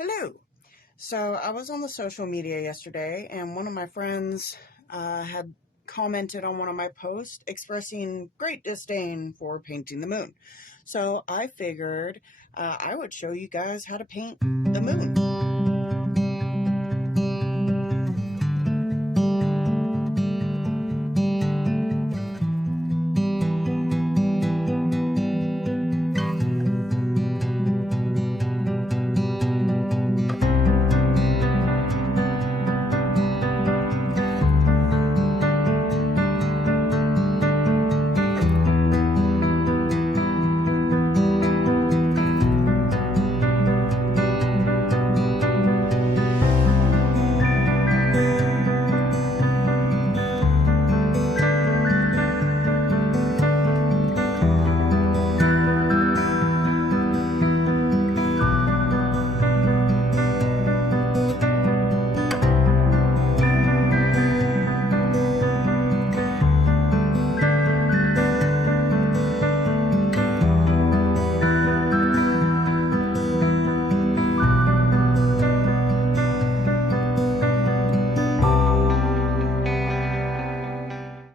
Hello. So I was on the social media yesterday, and one of my friends had commented on one of my posts expressing great disdain for painting the moon. So I figured I would show you guys how to paint the moon.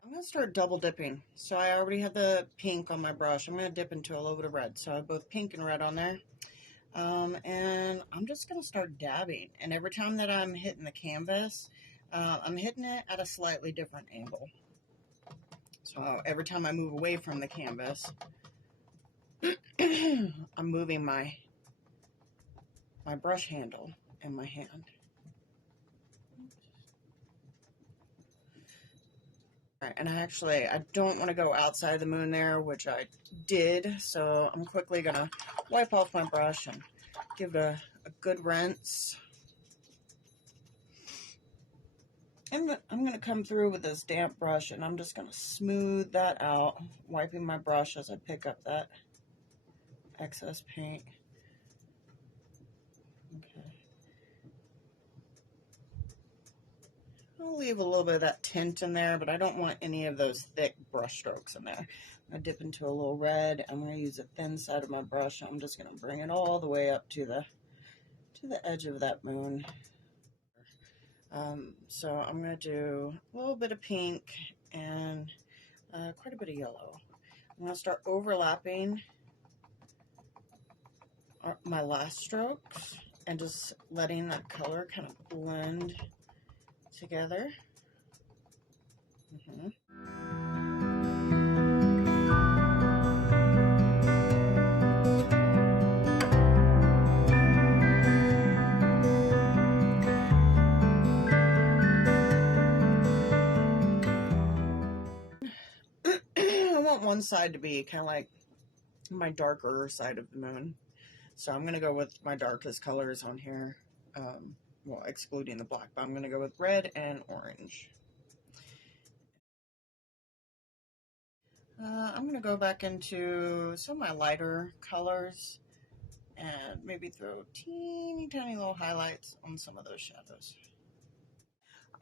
I'm going to start double dipping. So I already have the pink on my brush. I'm going to dip into a little bit of red. So I have both pink and red on there. And I'm just going to start dabbing. And every time that I'm hitting the canvas, I'm hitting it at a slightly different angle. So every time I move away from the canvas, I'm moving my brush handle in my hand. All right, and I don't want to go outside the moon there, which I did. So I'm quickly going to wipe off my brush and give it a good rinse. And I'm going to come through with this damp brush, and I'm just going to smooth that out, wiping my brush as I pick up that excess paint. Okay. I'll leave a little bit of that tint in there, but I don't want any of those thick brush strokes in there. I'm going to dip into a little red. I'm going to use the thin side of my brush. I'm just going to bring it all the way up to the edge of that moon. So I'm going to do a little bit of pink and quite a bit of yellow. I'm going to start overlapping my last strokes and just letting that color kind of blend together. I want one side to be kind of like my darker side of the moon. So I'm going to go with my darkest colors on here. Well, excluding the black, but I'm going to go with red and orange. I'm going to go back into some of my lighter colors and maybe throw teeny tiny little highlights on some of those shadows.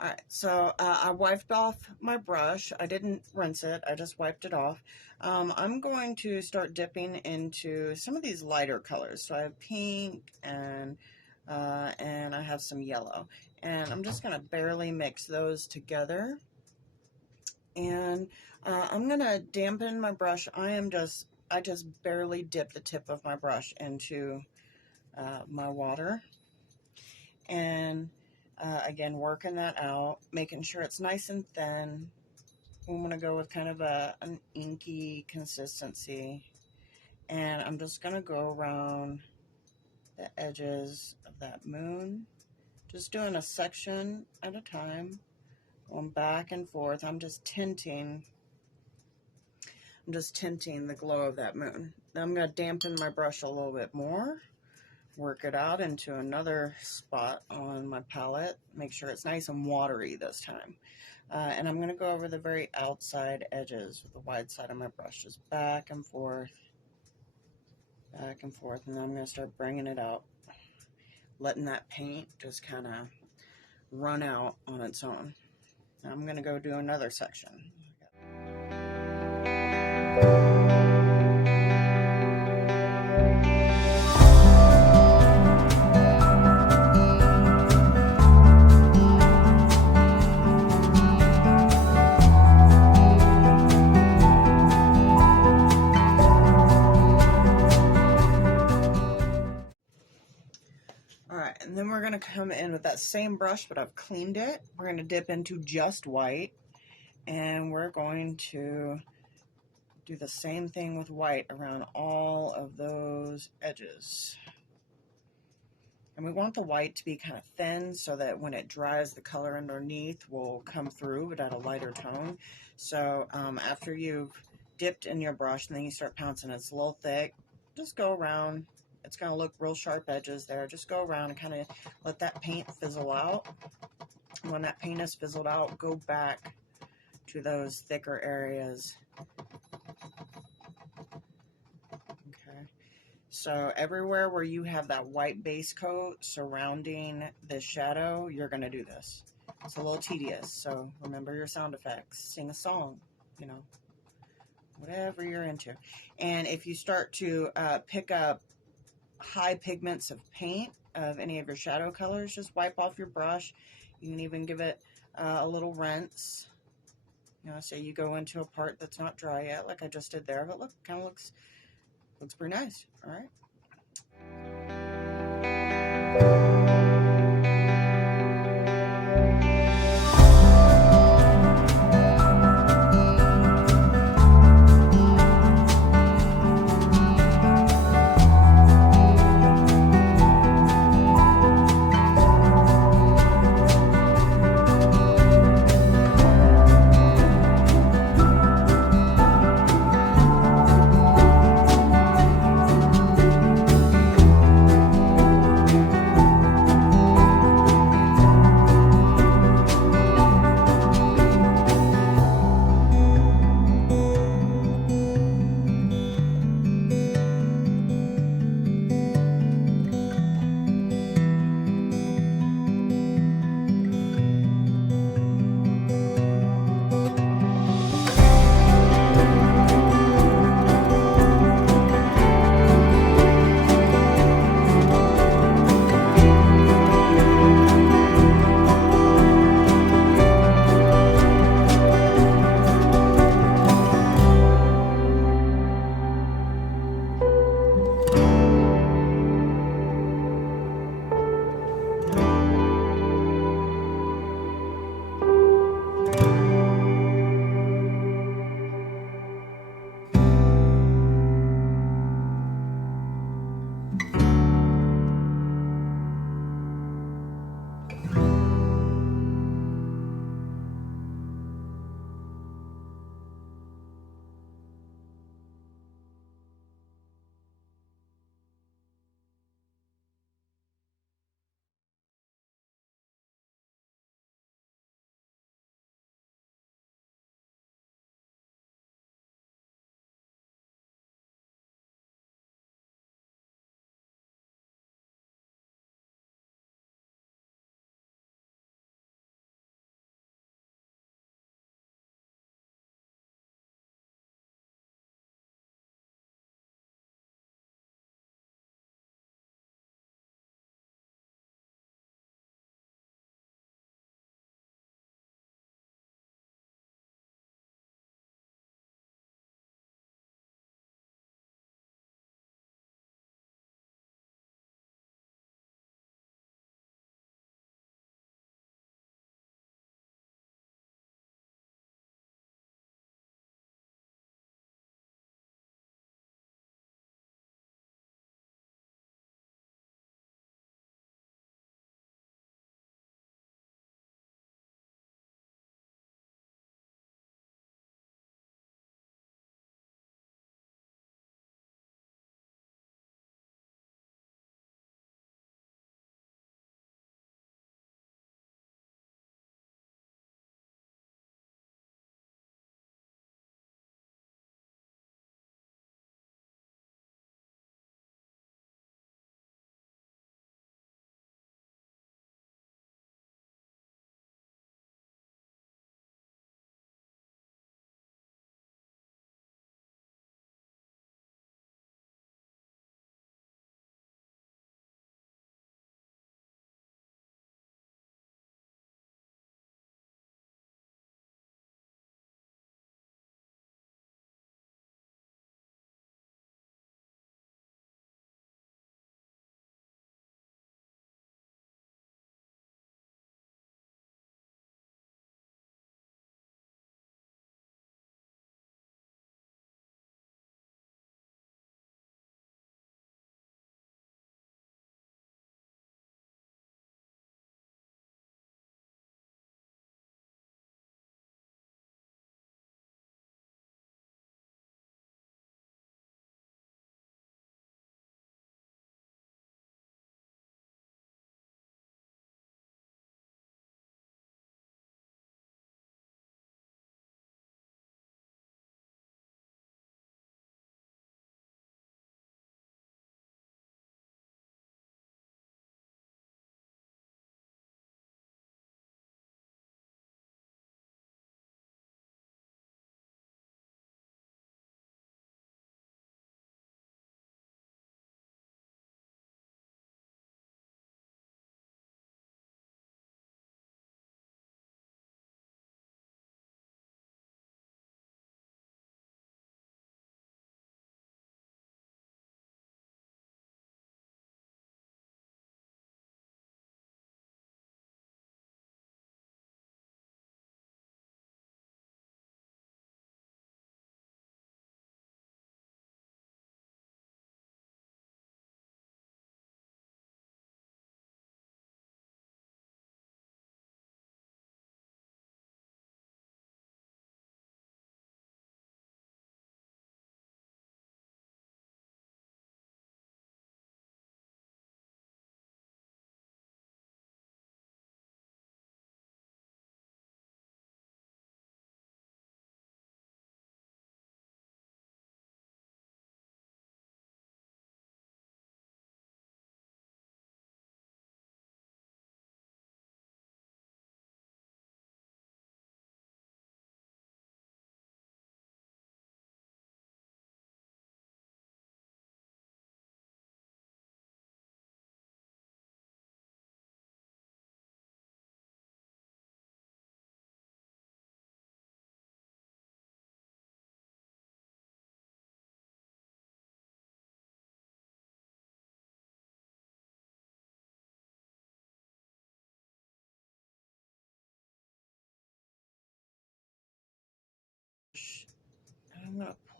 Alright, so I wiped off my brush. I didn't rinse it, I just wiped it off. I'm going to start dipping into some of these lighter colors. So I have pink and I have some yellow. And I'm just going to barely mix those together. And I'm going to dampen my brush. I just barely dip the tip of my brush into my water. And again, working that out, making sure it's nice and thin. I'm going to go with kind of an inky consistency. And I'm just going to go around the edges of that moon, just doing a section at a time, going back and forth. I'm just tinting the glow of that moon. Then I'm going to dampen my brush a little bit more, work it out into another spot on my palette, make sure it's nice and watery this time. And I'm going to go over the very outside edges with the wide side of my brush, just back and forth, and then I'm going to start bringing it out, letting that paint just kind of run out on its own. Now I'm going to go do another section. All right, and then we're gonna come in with that same brush, but I've cleaned it. We're gonna dip into just white, and we're going to do the same thing with white around all of those edges. And we want the white to be kind of thin so that when it dries, the color underneath will come through, but at a lighter tone. So after you've dipped in your brush and then you start pouncing, it's a little thick, just go around. It's going to look real sharp edges there. Just go around and kind of let that paint fizzle out. And when that paint is fizzled out, go back to those thicker areas. Okay. So everywhere where you have that white base coat surrounding the shadow, you're going to do this. It's a little tedious, so remember your sound effects. Sing a song, you know, whatever you're into. And if you start to pick up high pigments of paint of any of your shadow colors, just wipe off your brush. You can even give it a little rinse. You know, say you go into a part that's not dry yet, like I just did there, but look, kind of looks pretty nice. All right.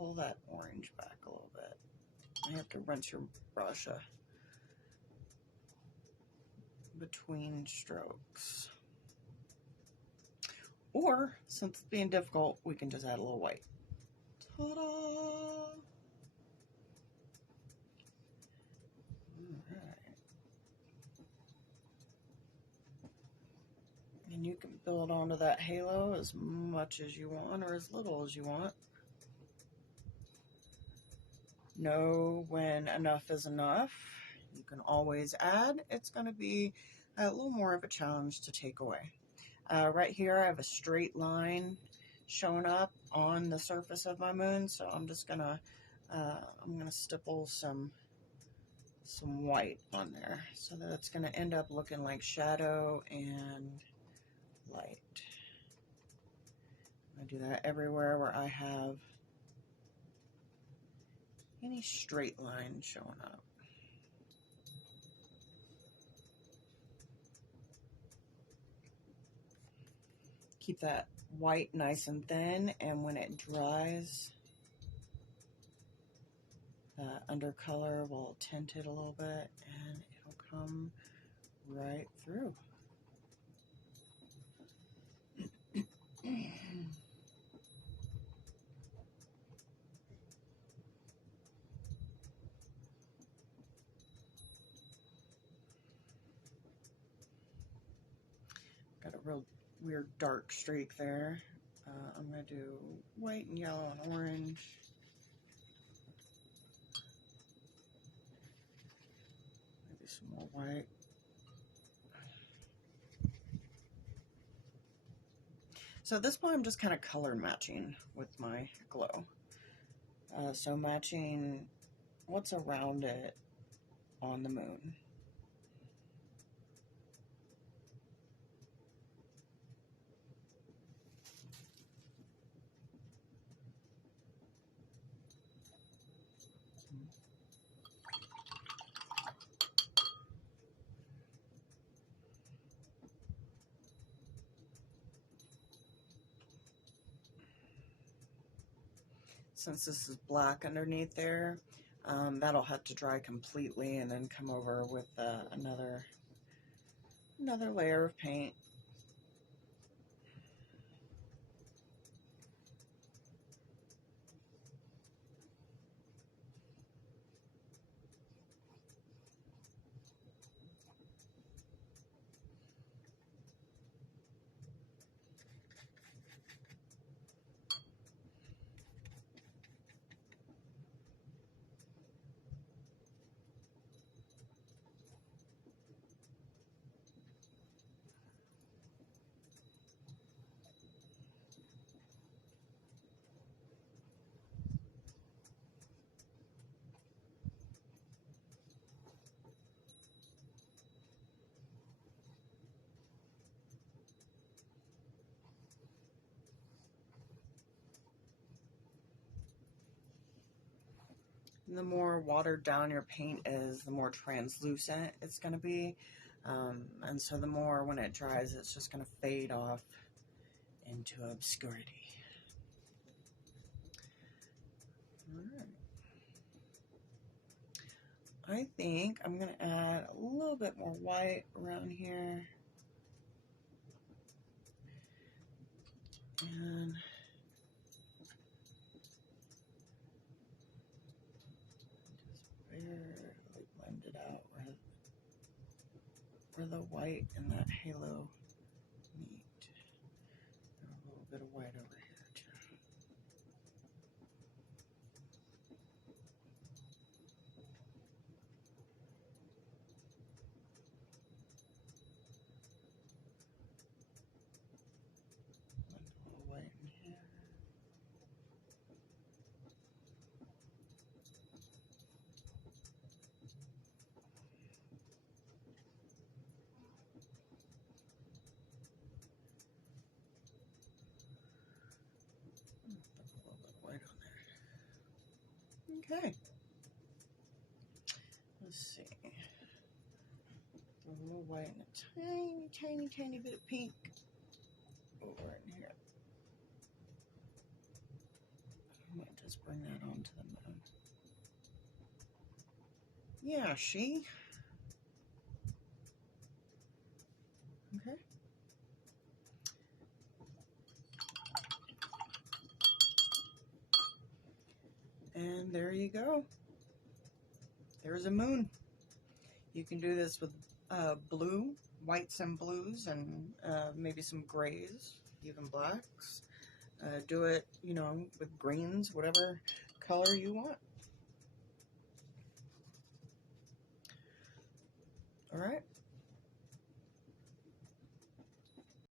pull that orange back a little bit. You have to rinse your brush between strokes. Or, since it's being difficult, we can just add a little white. Ta-da! Alright. And you can build onto that halo as much as you want or as little as you want. Know when enough is enough. You can always add. It's going to be a little more of a challenge to take away. Right here I have a straight line showing up on the surface of my moon, so I'm just gonna stipple some white on there so that it's gonna end up looking like shadow and light. I do that everywhere where I have any straight line showing up. Keep that white nice and thin, and when it dries, the undercolor will tint it a little bit and it'll come right through. Got a real weird dark streak there. I'm going to do white and yellow and orange. Maybe some more white. So at this point I'm just kind of color matching with my glow. So matching what's around it on the moon. Since this is black underneath there, that'll have to dry completely and then come over with another layer of paint. The more watered down your paint is, the more translucent it's going to be. And so the more, when it dries, it's just going to fade off into obscurity. All right. I think I'm going to add a little bit more white around here. And barely blend it out where the white and that halo meet. Throw a little bit of white over here too. Blend a little white in here. Okay. Let's see. Throw a little white and a tiny bit of pink over in here. I might Just bring that onto the moon. Yeah, she. Okay. And there you go. There's a moon. You can do this with blue, whites and blues, and maybe some grays, even blacks. Do it, you know, with greens, whatever color you want. All right.